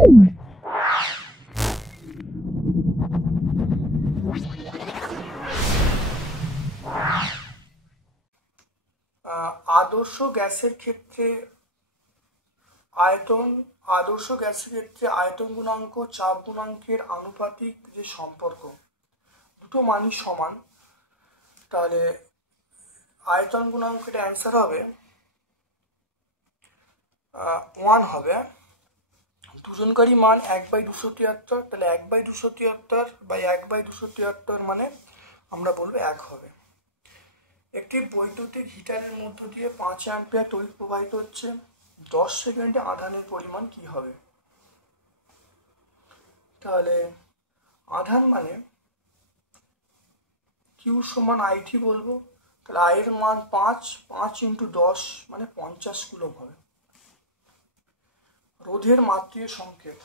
আদর্শ গ্যাসের ক্ষেত্রে আয়তন গুণাঙ্ক চাপ গুণাঙ্কের আনুপাতিক যে সম্পর্ক, দুটো মানই সমান, তাহলে আয়তন গুণাঙ্কের অ্যান্সার হবে 1 হবে। দুজনকারই মান 1/273, তাহলে 1/273 বা 1/273 মানে আমরা বলবো 1 হবে। একটি বৈদ্যুতিক হিটারের মধ্য দিয়ে 5 অ্যাম্পিয়ার তড়িৎ প্রবাহিত হচ্ছে, 10 সেকেন্ডে আধানের পরিমাণ কি হবে? তাহলে আধান মানে Q সমান IT বলবো, তাহলে I এর মান 5 × 10 মানে 50 কুলম্ব হবে। রোধের মাত্রিয় সংকেত,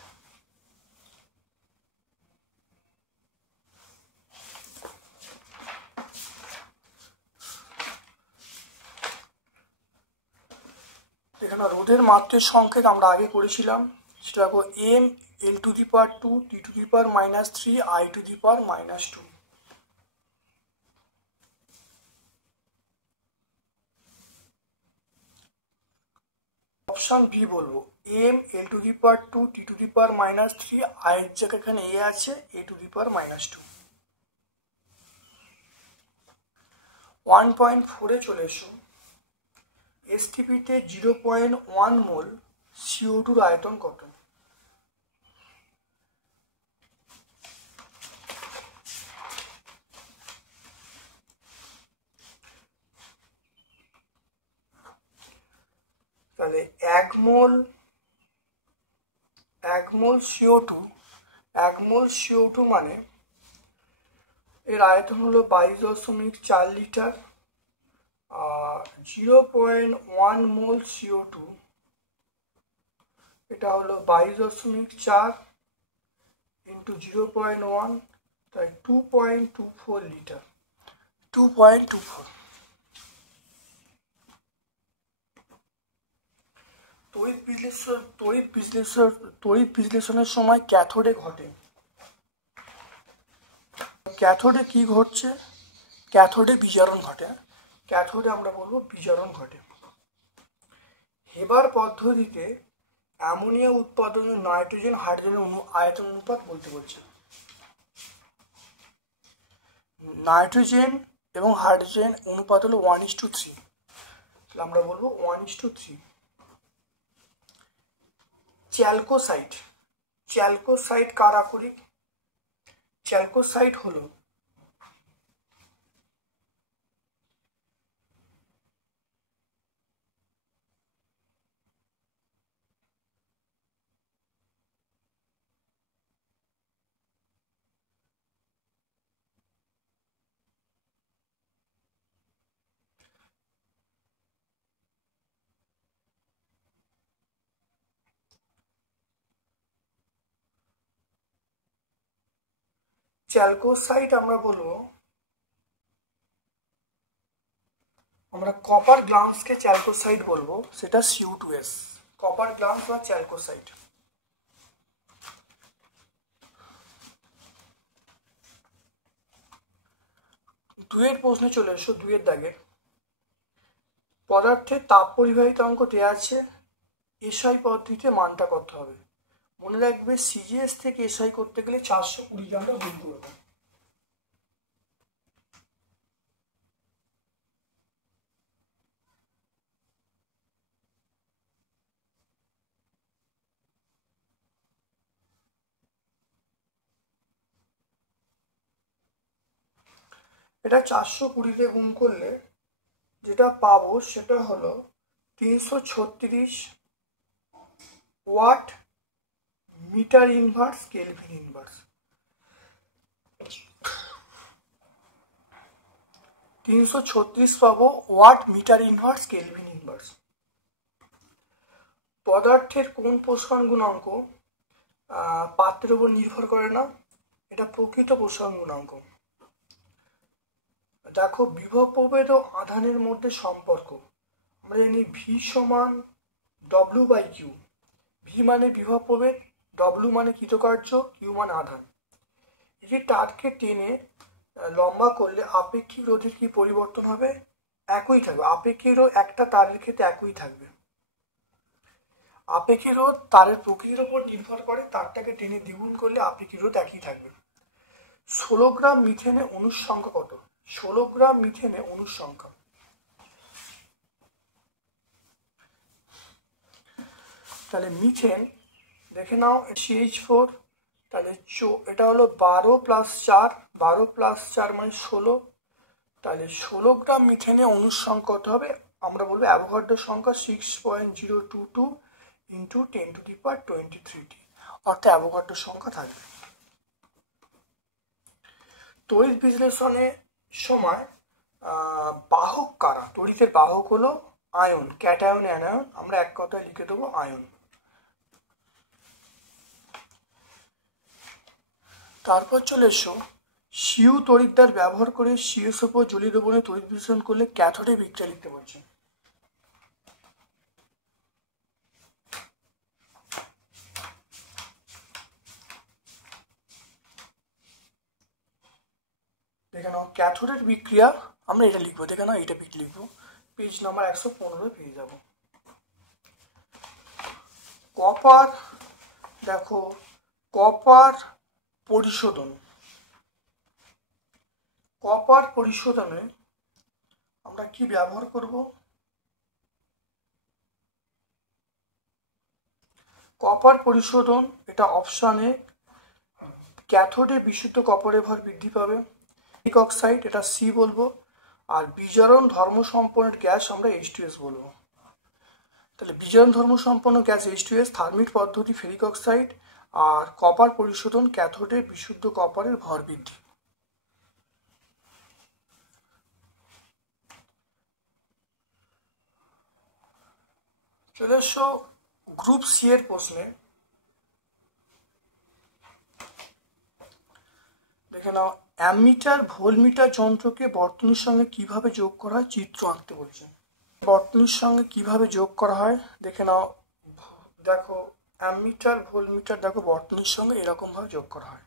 এখানে রোধের মাত্রিয় সংকেত আমরা আগে করেছিলাম, সেটা রাখবো m L⁻², T⁻−3, I⁻²। Option B বলবো m L⁻², T⁻−3, I এর জায়গায় এখানে a আছে, A⁻²। 1.4 চলে এসো। এসটিপিতে 0.1 মোল CO2 আয়তন কত? তাহলে 1 মোল CO2 মানে এর আয়তন হলো 22.4 লিটার। 0.1 মোল CO2 এটা হলো 22.4 ইন্টু 0.1, তাই 2.24 লিটার। 2.24। তড়িৎ বিশ্লেষণের সময় ক্যাথোডে ঘটে। ক্যাথোডে কি ঘটছে? ক্যাথোডে বিজারণ ঘটে। ক্যাথোডে আমরা বলবো বিজারণ ঘটে। হেবার পদ্ধতিতে অ্যামোনিয়া উৎপাদনে নাইট্রোজেন হাইড্রোজেন আয়তন অনুপাত বলতে বলছে। নাইট্রোজেন এবং হাইড্রোজেন অনুপাত হলো 1:3, তাহলে আমরা বলবো 1:3। চ্যালকোসাইট কার আকরিক? চ্যালকোসাইট হলো চ্যালকোসাইট আমরা বলবো, আমরা কপার গ্লান্সকে চ্যালকোসাইট বলবো, সেটা CO2S। কপার গ্লান্স বা চ্যালকোসাইট। দুয়ের প্রশ্নে চলে এসো, দুয়ের দাগে। পদার্থের তাপ পরিবাহিতাঙ্ক দেওয়া আছে, এসআই পদ্ধতিতে মানটা কত হবে? মনে রাখবে সিজিএস থেকে এসআই করতে গেলে 420 কে আমরা গুণ করবো। এটা 420 দিয়ে গুণ করলে যেটা পাবো সেটা হলো 336 watt metre inverse kelvin inverse. 336 পাবো watt metre inverse kelvin inverse. পদার্থের কোন প্রসারণ গুণাঙ্ক পাত্রের উপর নির্ভর করে না? এটা প্রকৃত প্রসারণ গুণাঙ্ক। দেখো বিভব প্রভেদ ও আধানের মধ্যে সম্পর্ক আমরা জানি V সমান W/Q। V মানে বিভব প্রভেদ, ডব্লু মানে কৃতকার্য, কিউ মানে আধান। এই তারকে টেনে লম্বা করলে আপেক্ষিক রোধের কি পরিবর্তন হবে? একই থাকবে। আপেক্ষিক রোধ একটা তারের ক্ষেত্রে একই থাকবে। আপেক্ষিক রোধ তারের প্রকৃতির উপর নির্ভর করে, তারটাকে টেনে দ্বিগুণ করলে আপেক্ষিক রোধ একই থাকবে। 16 গ্রাম মিথেনে অণুর সংখ্যা কত? 16 গ্রাম মিথেনে অণুর সংখ্যা, তাহলে মিথেন দেখে নাও CH4, তাহলে এটা হলো 12 + 4, 12 + 4 মানে 16, তাহলে 16 গ্রাম মিথেনে অণুর সংখ্যা কত হবে? আমরা বলবো অ্যাভোগাড্রোর সংখ্যা 6.022 × 10⁻23T, অর্থাৎ অ্যাভোগাড্রোর সংখ্যা থাকবে। তড়িৎ বিশ্লেষণের সময় বাহক কারা? তড়িতের বাহক হলো আয়ন, ক্যাটায়ন অ্যানায়ন, আমরা এক কথায় লিখে দেবো আয়ন। তারপর চলে এসো সিউ তড়িৎদ্বার ব্যবহার করে CSO4 জলীয় দ্রবণে তড়িৎ বিশ্লেষণ করলে ক্যাথোডে বিক্রিয়া লিখতে বলছে। দেখে নাও ক্যাথোডের বিক্রিয়া আমরা এটা লিখবো, দেখে নাও এটা লিখবো, পেজ নাম্বার 115 পেয়ে যাব। কপার, দেখো কপার পরিশোধন, কপার পরিশোধনে আমরা কি ব্যবহার করব? কপার পরিশোধন, এটা অপশানে ক্যাথোডে বিশুদ্ধ কপারের ভর বৃদ্ধি পাবে, ফেরিক অক্সাইড এটা সি বলবো, আর বিজারণ ধর্ম সম্পন্ন গ্যাস আমরা H2S বলবো। তাহলে বিজারণ ধর্ম সম্পন্ন গ্যাস H2S, থার্মিট পদ্ধতি ফেরিক অক্সাইড, আর কপার পরিশোধন ক্যাথোডে বিশুদ্ধ কপারের ভর বৃদ্ধি। চলে এসো গ্রুপ সি এর প্রশ্নে। দেখে নাও অ্যামিটার ভোল্টমিটার যন্ত্রকে বর্তনীর সঙ্গে কিভাবে যোগ করা হয় চিত্র আঁকতে বলছে। বর্তনীর সঙ্গে কিভাবে যোগ করা হয় দেখে নাও, দেখো অ্যামিটার ভোল্টমিটার দেখো বর্তনীর সঙ্গে এরকম ভাবে যোগ করা হয়।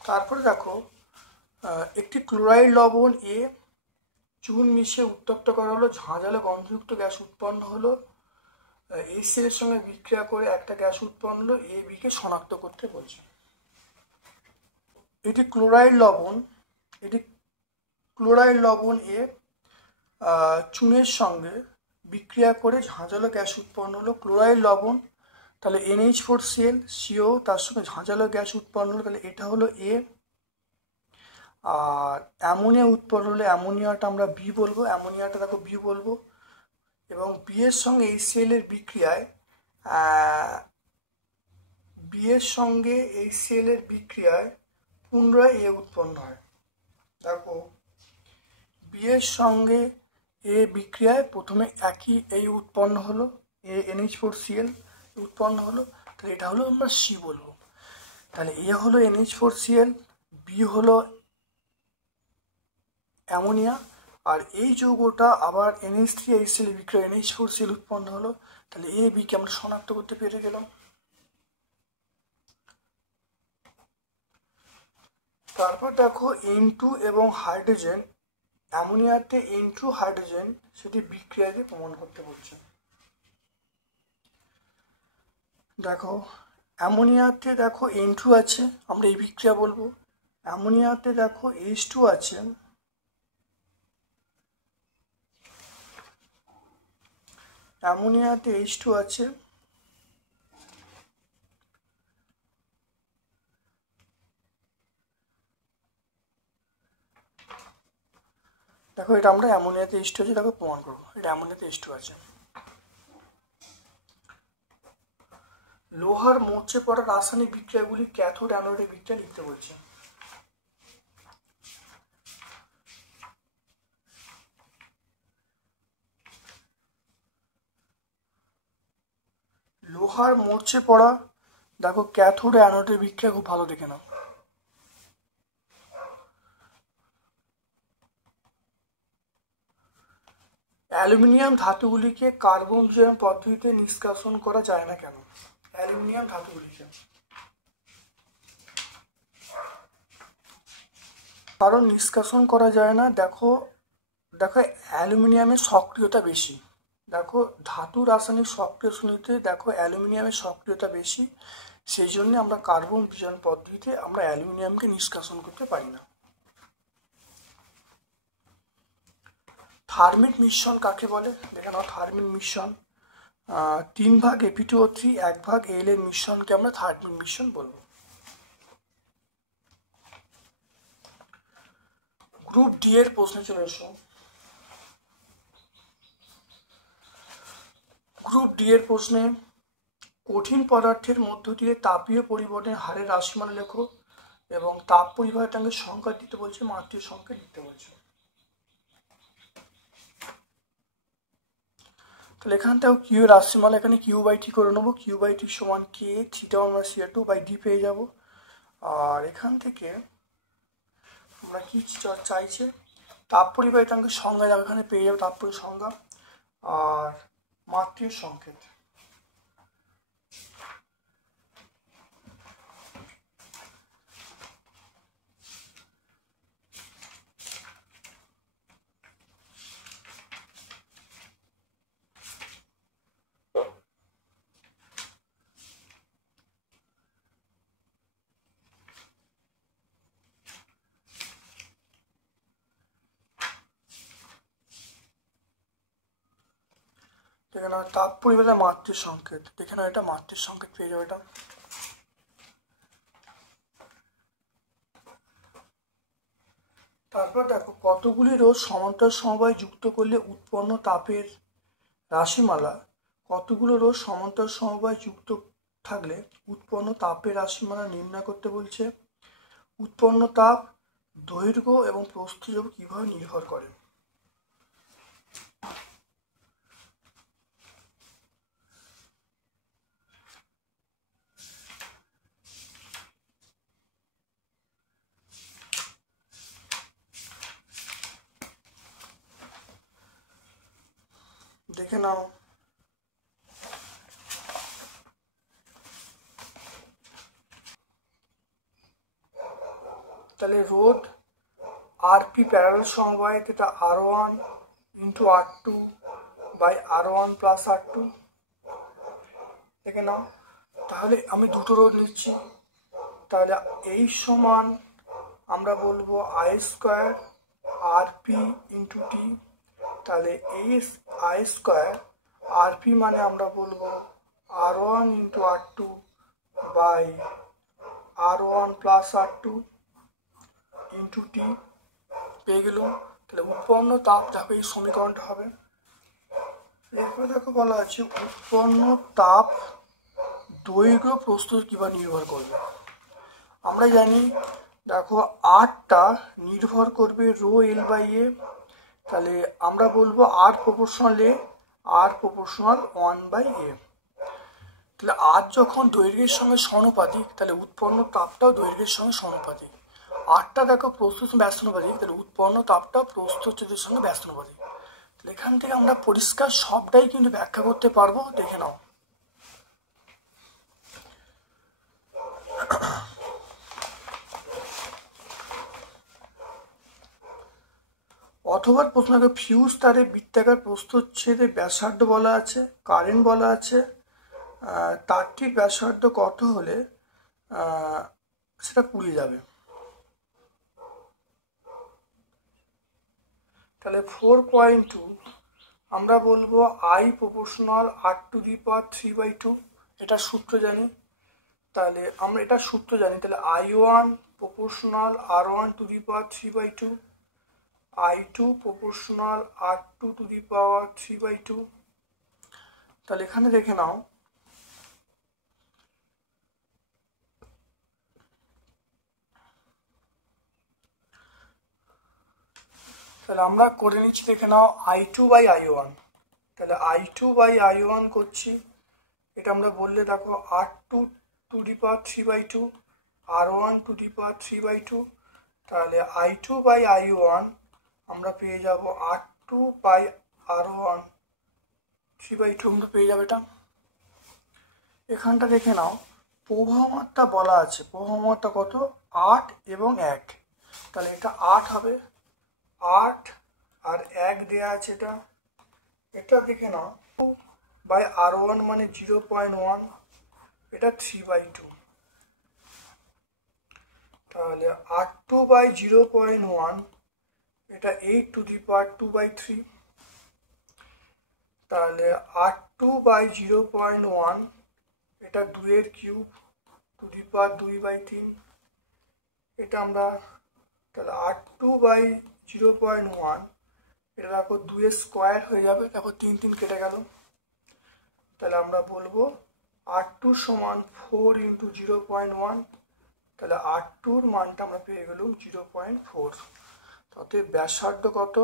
তারপরে দেখো একটি ক্লোরাইড লবণ এ চুন মিশিয়ে উত্তপ্ত করা হলো, ঝাঁঝালো গন্ধযুক্ত গ্যাস উৎপন্ন হলো, HCl এর সঙ্গে বিক্রিয়া করে একটা গ্যাস উৎপন্ন হলো, AB কে শনাক্ত করতে বলছে। এটি ক্লোরাইড লবণ, এটি ক্লোরাইড লবণ এ চুনের সঙ্গে বিক্রিয়া করে ঝাঁঝালো গ্যাস উৎপন্ন হলো, ক্লোরাইড লবণ, তাহলে NH4Cl CO তার সঙ্গে ঝাঁঝালো গ্যাস উৎপন্ন হলো, তাহলে এটা হলো A, আর অ্যামোনিয়া উৎপন্ন হলে অ্যামোনিয়াটা আমরা B বলবো, অ্যামোনিয়াটা দেখো B বলবো, এবং বি এর সঙ্গে HCl এর বিক্রিয়ায় বি এর সঙ্গে HCl এর বিক্রিয়ায় পুনরায় A উৎপন্ন হয়। দেখো বি এর সঙ্গে A বিক্রিয়ায় প্রথমে একই এই উৎপন্ন হলো, NH4Cl উৎপন্ন হলো, তাহলে এটা হলো আমরা C বলবো। তাহলে A হলো NH4Cl, B হলো অ্যামোনিয়া, আর এই যৌগটা আবার NH3HCl বিক্রিয়া NH4Cl উৎপন্ন হলো, তাহলে A B কে আমরা শনাক্ত করতে পেরে গেলাম। তারপর দেখো N2 এবং হাইড্রোজেন, অ্যামোনিয়াতে N2 হাইড্রোজেন সেটি বিক্রিয়াকে প্রমাণ করতে বলছে। দেখো অ্যামোনিয়াতে দেখো N2 আছে, আমরা এই বিক্রিয়া বলবো, অ্যামোনিয়াতে দেখো H2 আছে, অ্যামোনিয়াতে H2 আছে, দেখো এটা আমরা অ্যামোনিয়াতে H2 আছে দেখো প্রমাণ করবো, এটা অ্যামোনিয়াতে H2 আছে। লোহার মরচে পড়া রাসায়নিক বিক্রিয়াগুলি ক্যাথোড অ্যানোডে বিক্রিয়া লিখতে বলছে। লোহার মরচে পড়া দেখো ক্যাথোড অ্যানোডের বিক্রিয়া খুব ভালো দেখে নাও। অ্যালুমিনিয়াম ধাতুগুলিকে কার্বন বিজারণ পদ্ধতিতে নিষ্কাশন করা যায় না কেন? অ্যালুমিনিয়াম ধাতুগুলিকে কারণ নিষ্কাশন করা যায় না, দেখো অ্যালুমিনিয়ামের সক্রিয়তা বেশি। দেখো ধাতু রাসায়নিক সক্রিয় শ্রেণীতে দেখো অ্যালুমিনিয়ামের সক্রিয়তা বেশি, সেই জন্য আমরা কার্বন বিজারণ পদ্ধতিতে আমরা অ্যালুমিনিয়ামকে নিষ্কাশন করতে পারি না। থার্মিক মিশ্রণ কাকে বলে? দেখে নাও, থার্মিক মিশ্রণ 3 ভাগ Fe2O3 1 ভাগ Al এর মিশ্রণকে আমরা থার্মিক মিশ্রণ বলবো। গ্রুপ ডি এর প্রশ্নে চলে এসো। গ্রুপ ডি এর প্রশ্নে কঠিন পদার্থের মধ্য দিয়ে তাপীয় পরিবর্তনের হারের রাশিমালা লেখো এবং তাপ পরিবাহিতাঙ্কের সংখ্যা দিতে বলছে, মাত্রার সংখ্যা দিতে বলছে। তাহলে এখান থেকেও কিউ রাশিমালা এখানে কিউ/টি করে নেবো। কিউ/টি সমান কে θ1/2 পেয়ে যাব। আর এখান থেকে আমরা কি চাইছে, তাপ পরিবাহিতাঙ্কের সংজ্ঞা যাবে, এখানে পেয়ে যাবো তাপ পরিবাহিতাঙ্কের সংজ্ঞা আর মাত্রার সংকেত। দেখে নাও তাপ পরিবাহিতার মাত্রার সংকেত, দেখে নাও এটা মাত্রার সংকেত পেয়ে যাবে এটা। তারপর দেখো কতগুলি রোধ সমান্তরাল সমবায় যুক্ত করলে উৎপন্ন তাপের রাশিমালা, কতগুলো রোধ সমান্তরাল সমবায় যুক্ত থাকলে উৎপন্ন তাপের রাশিমালা নির্ণয় করতে বলছে। উৎপন্ন তাপ দৈর্ঘ্য এবং প্রস্থ কিভাবে নির্ভর করে? দেখে নাও, তাহলে রোধ আরপি প্যারালাল সমবায় যেটা R1 × R2 by R1 plus R2। দেখে নাও, তাহলে আমি দুটো রোধ নিচ্ছি, তাহলে এই সমান আমরা বলবো I² RP × T। তাহলে এই I² RP মানে আমরা বলবো R1 × R2 by R1 plus R2 × T পেয়ে গেল। তাহলে উৎপন্ন তাপ দেখো এই সমীকরণটা হবে। এরপরে দেখো বলা আছে উৎপন্ন তাপ দৈর্ঘ্য প্রস্থ কিভাবে নির্ভর করবে। আমরা জানি দেখো আরটা নির্ভর করবে রো L/A, তাহলে আমরা বলবো R proportional A, R proportional 1/A। তাহলে আর যখন দৈর্ঘ্যের সঙ্গে সমানুপাতিক তাহলে উৎপন্ন তাপটাও দৈর্ঘ্যের সঙ্গে সমানুপাতিক। আরটা দেখো প্রস্থ ব্যস্তানুপাতিক, তাহলে উৎপন্ন তাপটা প্রস্থচ্ছেদের সঙ্গে ব্যস্তানুপাতিক। তাহলে এখান থেকে আমরা পরিষ্কার সবটাই কিন্তু ব্যাখ্যা করতে পারবো। দেখে নাও, অথবা প্রশ্নকে ফিউজ তারে বৃত্তাকার প্রস্থচ্ছেদে ব্যাসার্ধ বলা আছে, কারেন্ট বলা আছে, তারটির ব্যাসার্ধ কত হলে সেটা পুড়ে যাবে। তাহলে 4.2 আমরা বলবো I প্রপোর্শনাল R⁻³ এটা সূত্র জানি। তাহলে আমরা এটা সূত্র জানি, তাহলে I1 proportional R1⁻³ I2 proportional R2⁻³। তাহলে এখানে দেখে নাও, তাহলে আমরা করে নিচ্ছি, দেখে নাও I2/I1। তাহলে I2/I1 করছি, এটা আমরা বললে দেখো R2⁻³² R1⁻³²। তাহলে I2/I1 আমরা পেয়ে যাব R1 3/2 আমরা পেয়ে যাবে এটা। এখানটা দেখে নাও, প্রবাহমাত্রা বলা আছে, প্রবাহমাত্রা কত 8 এবং 1, তাহলে এটা 8 হবে, 8 আর 1 দেওয়া আছে এটা। এটা দেখে নাও বাই R1 মানে 0.1, এটা 3/2, তাহলে R2 বাই 0.1 এটা 8 টু দি পাওয়ার 2/3, তাহলে R2 বাই 0.1 এটা 2 এর কিউব টু দি পাওয়ার 2/3, এটা আমরা, তাহলে R2 বাই 0.1 এটা দেখো 2 এর স্কোয়ার হয়ে যাবে, দেখো 3 3 কেটে গেল, তাহলে আমরা বলবো R2 সমান 4 ইন্টু 0.1, তাহলে R2-র মানটা আমরা পেয়ে গেলাম 0.4। অতএব ব্যাসার্ধ কত,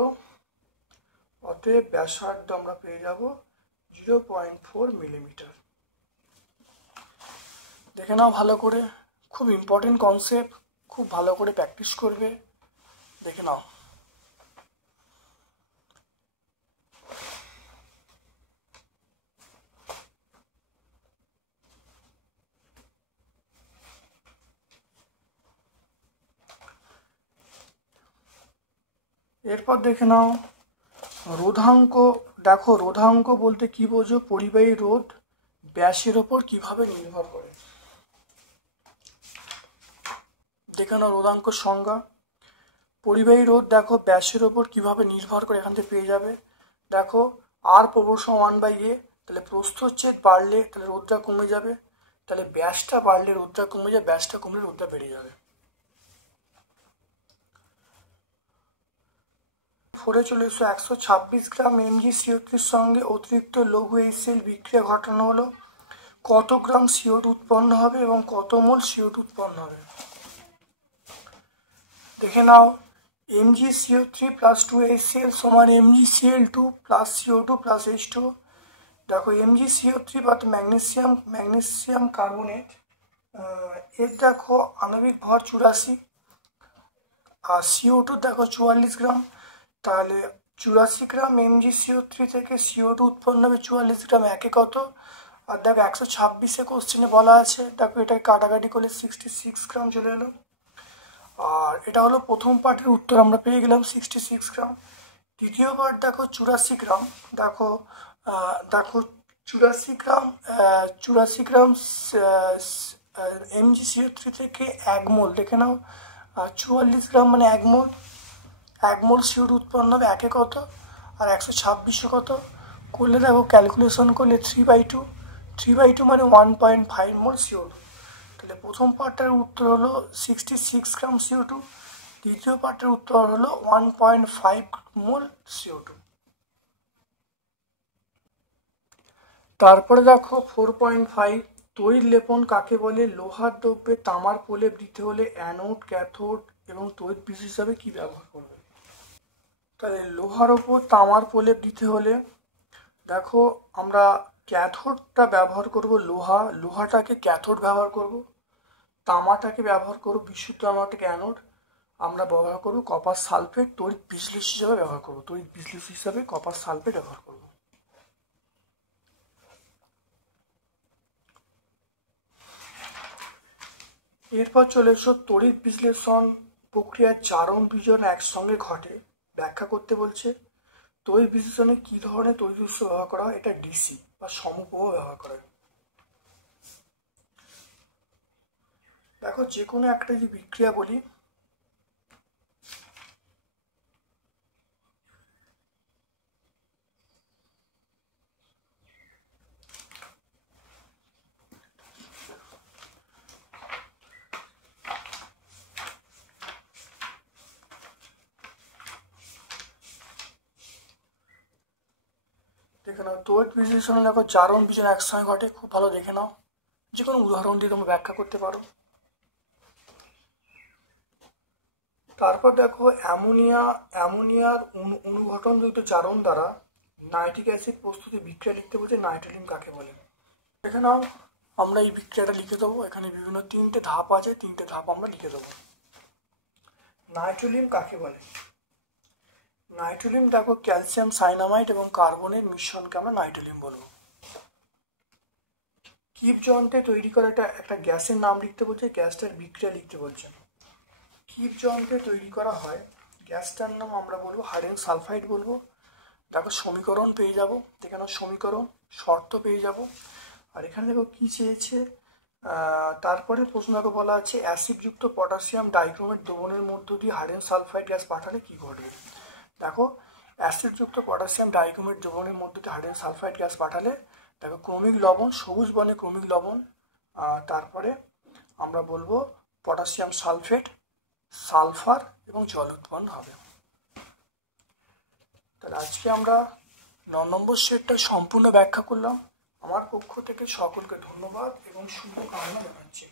অতএব ব্যাসার্ধ আমরা পেয়ে যাব 0.4 মিলিমিটার। দেখে নাও ভালো করে, খুব ইম্পর্টেন্ট কনসেপ্ট, খুব ভালো করে প্র্যাকটিস করবে, দেখে নাও। এরপর দেখে নাও রোধাঙ্ক। দেখো রোধাঙ্ক বলতে কি বোঝো, পরিবাহী রোধ ব্যাসের ওপর কিভাবে নির্ভর করে। দেখে নাও রোধাঙ্ক সংজ্ঞা, পরিবাহী রোধ দেখো ব্যাসের ওপর কিভাবে নির্ভর করে, এখান থেকে পেয়ে যাবে। দেখো আর প্রবর্ষ 1/a, তাহলে প্রস্থচ্ছেদ বাড়লে তাহলে রোধটা কমে যাবে, তাহলে ব্যাসটা বাড়লে রোধটা কমে যাবে, ব্যাসটা কমলে রোধটা বেড়ে যাবে। 4 চলে এসো, 126 গ্রাম Mg CO3 সঙ্গে অতিরিক্ত লঘু HCl বিক্রিয়া ঘটানো হলো, কত গ্রাম CO2 উৎপন্ন হবে এবং কত মোল CO2 উৎপন্ন হবে। দেখে নাও Mg CO3 প্লাস 2HCl সমান MgCl2 plus CO2 plus H2। দেখো Mg CO3 বা ম্যাগনেসিয়াম কার্বনেট, এর দেখো আণবিক ভর 84, আর CO2 দেখো 44 গ্রাম, তাহলে 84 গ্রাম Mg CO3 থেকে CO2 উৎপন্ন হবে 44 গ্রাম, একে কত, আর দেখো 126-এ কোশ্চেনে বলা আছে, দেখো এটাকে কাটাকাটি করলে 66 গ্রাম চলে এলো। আর এটা হলো প্রথম পার্টের উত্তর, আমরা পেয়ে গেলাম 66 গ্রাম। দ্বিতীয় পার্ট দেখো 84 গ্রাম, দেখো দেখো 84 গ্রাম Mg CO3 থেকে 1 মোল, দেখে নাও 44 গ্রাম মানে 1 মোল, 1 মোল CO2 উৎপন্ন হবে, একে কত, আর 126 কত করলে দেখো ক্যালকুলেশন করলে 3/2 মানে 1.5 মোল CO2। তাহলে প্রথম পার্টের উত্তর হলো 66 গ্রাম CO2, দ্বিতীয় পার্টের উত্তর হলো 1.5 মোল CO2। তারপরে দেখো 4.5, তড়িৎ লেপন কাকে বলে, লোহার দ্রব্যে তামার প্রলেপ দিতে হলে অ্যানোড, ক্যাথোড এবং তড়িৎ বিদ্যুৎ হিসাবে কি ব্যবহার করবে। তাহলে লোহার ওপর তামার প্রলেপ দিতে হলে দেখো আমরা ক্যাথোডটা ব্যবহার করব, লোহাটাকে ক্যাথোড ব্যবহার করব, তামাটাকে ব্যবহার করব, বিশুদ্ধ তামাটাকে অ্যানোড, আমরা ব্যবহার করব কপার সালফেট, তড়িৎ বিশ্লেষক হিসাবে ব্যবহার করব, তড়িৎ বিশ্লেষক হিসাবে কপার সালফেট ব্যবহার করব। এরপর চলে এসো তড়িৎ বিশ্লেষণ প্রক্রিয়ার জারণ বিজন একসঙ্গে ঘটে, ব্যাখ্যা করতে বলছে। তড়িৎ বিশ্লেষণে কি ধরনের তড়িৎ উৎস ব্যবহার করা হয়, এটা ডিসি বা সমপ্রবাহ ব্যবহার করা হয়। দেখো যে কোনো একটা যে বিক্রিয়া বলি, দেখে নাও তড়িৎ বিশ্লেষণে দেখো জারণ বিজন একসঙ্গে ঘটে, খুব ভালো দেখে নাও, যে কোনো উদাহরণ দিয়ে তোমরা ব্যাখ্যা করতে পারো। তারপর দেখো অ্যামোনিয়ার অনুঘটনযুক্ত জারণ দ্বারা নাইট্রিক অ্যাসিড প্রস্তুতি বিক্রিয়া লিখতে বলছে, নাইট্রোলিন কাকে বলে। দেখে নাও আমরা এই বিক্রিয়াটা লিখে দেবো, এখানে বিভিন্ন 3টে ধাপ আছে, 3টে ধাপ আমরা লিখে দেবো। নাইট্রোলিন কাকে বলে, নাইট্রোলিন দেখো ক্যালসিয়াম সাইনামাইড এবং কার্বনের মিশ্রণকে আমরা নাইট্রোলিন বলবো। কিপ যন্ত্রে তৈরি করা একটা গ্যাসের নাম লিখতে বলছে, গ্যাসটার বিক্রিয়া লিখতে বলছে। কিপ যন্ত্রে তৈরি করা হয় গ্যাসটার নাম আমরা বলবো হাইড্রোজেন সালফাইড বলবো। দেখো সমীকরণ পেয়ে যাব, এখানে সমীকরণ শর্ত পেয়ে যাব। আর এখানে দেখো কি চেয়েছে, তারপরে প্রশ্ন দেখো বলা আছে অ্যাসিডযুক্ত পটাশিয়াম ডাইক্রোমেট দ্রবণের মধ্য দিয়ে হাইড্রোজেন সালফাইড গ্যাস পাঠালে কি ঘটবে। দেখো অ্যাসিডযুক্ত পটাশিয়াম ডাইক্রোমেট দ্রবণের মধ্য দিয়ে হাইড্রোজেন সালফাইড গ্যাস পাঠালে দেখো ক্রমিক লবণ, সবুজ বর্ণে ক্রমিক লবণ, তারপরে আমরা বলবো পটাশিয়াম সালফেট, সালফার এবং জল উৎপন্ন হবে। তাহলে আজকে আমরা 9 নম্বর সেটটা সম্পূর্ণ ব্যাখ্যা করলাম। আমার পক্ষ থেকে সকলকে ধন্যবাদ এবং শুভকামনা জানাচ্ছি।